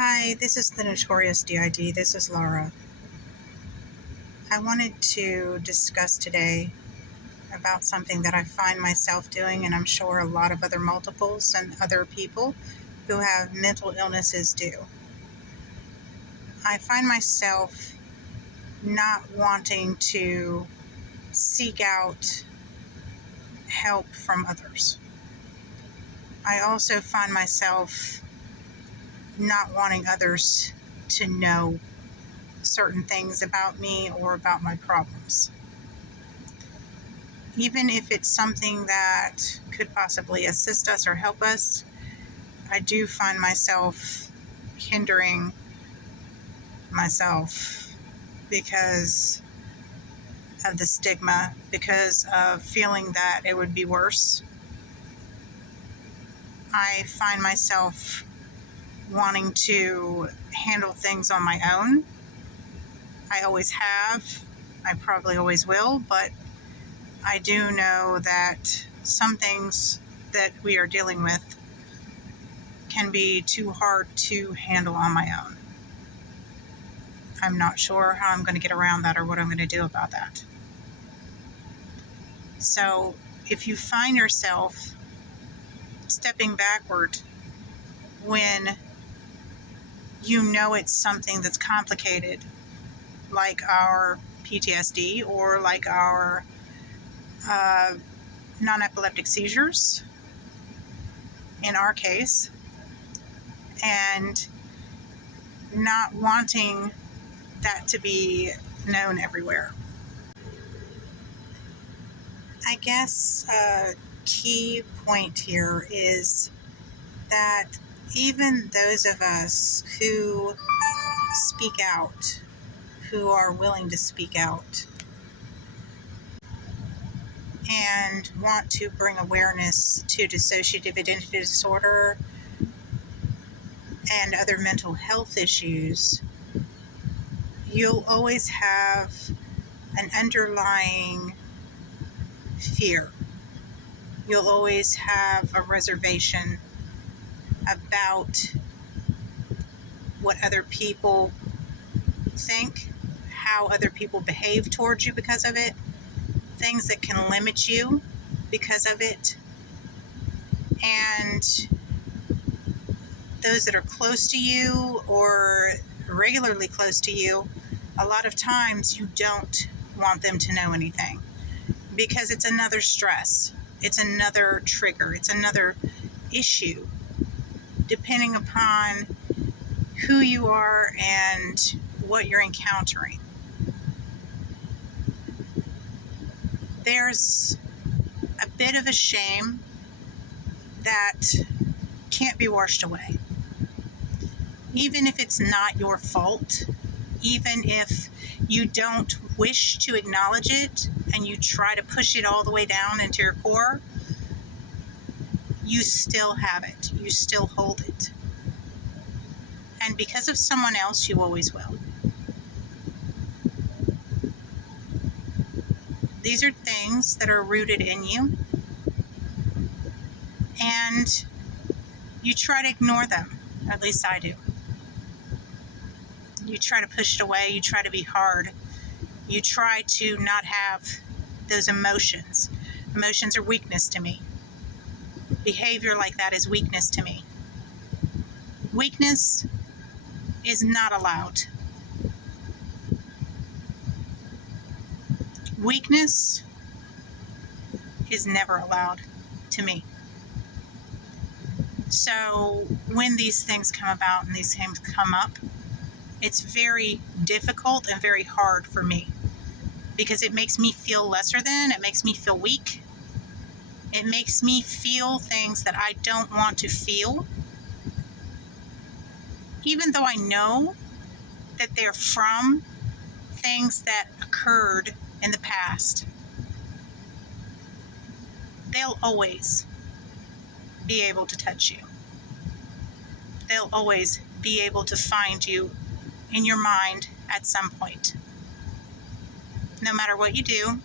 Hi, this is the notorious D.I.D. This is Lara. I wanted to discuss today about something that I find myself doing, and I'm sure a lot of other multiples and other people who have mental illnesses do. I find myself not wanting to seek out help from others. I also find myself not wanting others to know certain things about me or about my problems. Even if it's something that could possibly assist us or help us, I do find myself hindering myself because of the stigma, because of feeling that it would be worse. I find myself wanting to handle things on my own. I always have. I probably always will, but I do know that some things that we are dealing with can be too hard to handle on my own. I'm not sure how I'm going to get around that or what I'm going to do about that. So if you find yourself stepping backward when you know it's something that's complicated, like our PTSD or like our non-epileptic seizures, in our case, and not wanting that to be known everywhere. I guess a key point here is that even those of us who speak out, who are willing to speak out, and want to bring awareness to dissociative identity disorder and other mental health issues, you'll always have an underlying fear. You'll always have a reservation about what other people think, how other people behave towards you because of it, things that can limit you because of it. And those that are close to you or regularly close to you, a lot of times you don't want them to know anything because it's another stress, it's another trigger, it's another issue, depending upon who you are and what you're encountering. There's a bit of a shame that can't be washed away. Even if it's not your fault, even if you don't wish to acknowledge it and you try to push it all the way down into your core, you still have it. You still hold it. And because of someone else, you always will. These are things that are rooted in you, and you try to ignore them. At least I do. You try to push it away. You try to be hard. You try to not have those emotions. Emotions are weakness to me. Behavior like that is weakness to me. Weakness is not allowed. Weakness is never allowed to me. So when these things come about and these things come up, it's very difficult and very hard for me because it makes me feel lesser than, it makes me feel weak. It makes me feel things that I don't want to feel, even though I know that they're from things that occurred in the past. They'll always be able to touch you. They'll always be able to find you in your mind at some point. No matter what you do,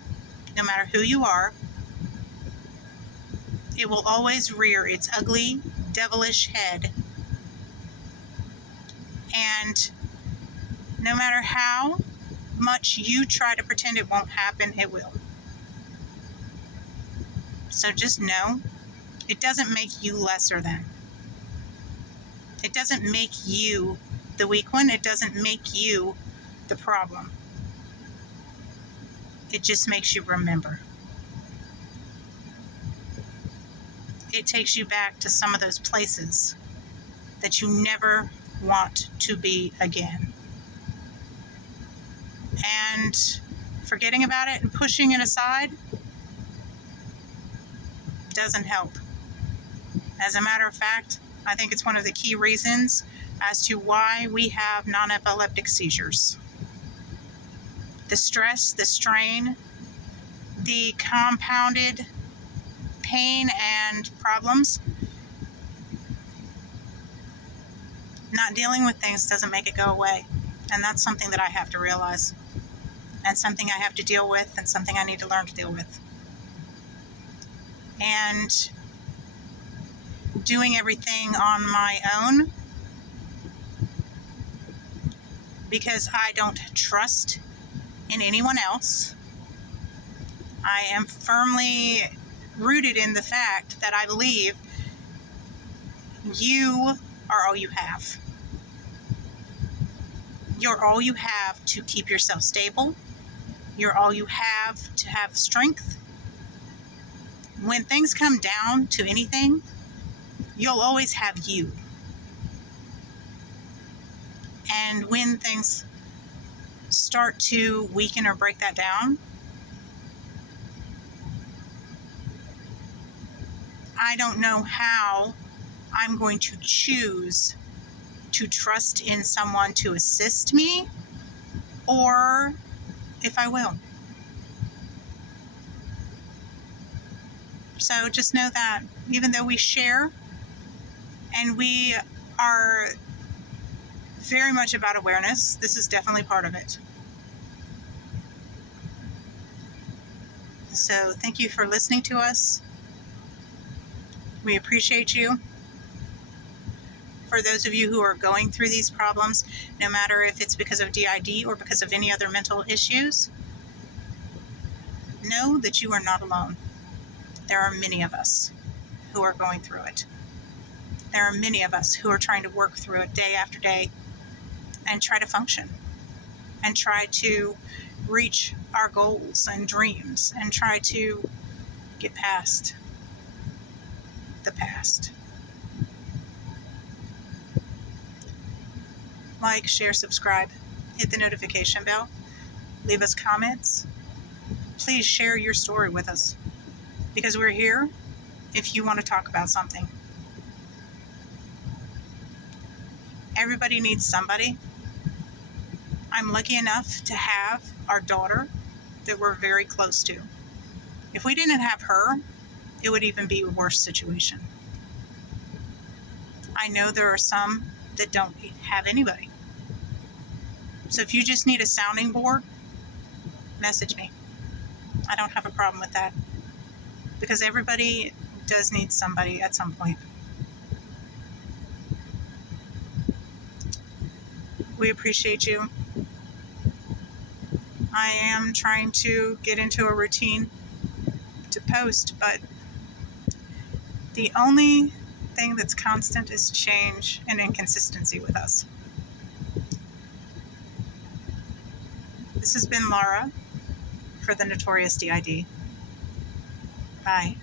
no matter who you are, it will always rear its ugly, devilish head And no matter how much you try to pretend it won't happen, it will. So just know, it doesn't make you lesser than. It doesn't make you the weak one. It doesn't make you the problem. It just makes you remember. It takes you back to some of those places that you never want to be again. And forgetting about it and pushing it aside doesn't help. As a matter of fact, I think it's one of the key reasons as to why we have non-epileptic seizures. The stress, the strain, the compounded pain and problems. Not dealing with things doesn't make it go away. And that's something that I have to realize. And something I have to deal with, and something I need to learn to deal with. And doing everything on my own because I don't trust in anyone else. I am firmly rooted in the fact that I believe you are all you have. You're all you have to keep yourself stable. You're all you have to have strength. When things come down to anything, you'll always have you. And when things start to weaken or break that down, I don't know how I'm going to choose to trust in someone to assist me, or if I will. So just know that even though we share and we are very much about awareness, this is definitely part of it. So thank you for listening to us. We appreciate you. For those of you who are going through these problems, no matter if it's because of D.I.D. or because of any other mental issues, know that you are not alone. There are many of us who are going through it. There are many of us who are trying to work through it day after day and try to function and try to reach our goals and dreams and try to get past the past. Like, share, subscribe, hit the notification bell, leave us comments. Please share your story with us because we're here if you want to talk about something. Everybody needs somebody. I'm lucky enough to have our daughter that we're very close to. If we didn't have her, it would even be a worse situation. I know there are some that don't have anybody. So if you just need a sounding board, message me. I don't have a problem with that because everybody does need somebody at some point. We appreciate you. I am trying to get into a routine to post, but the only thing that's constant is change and inconsistency with us. This has been Lara for the Notorious D.I.D. Bye.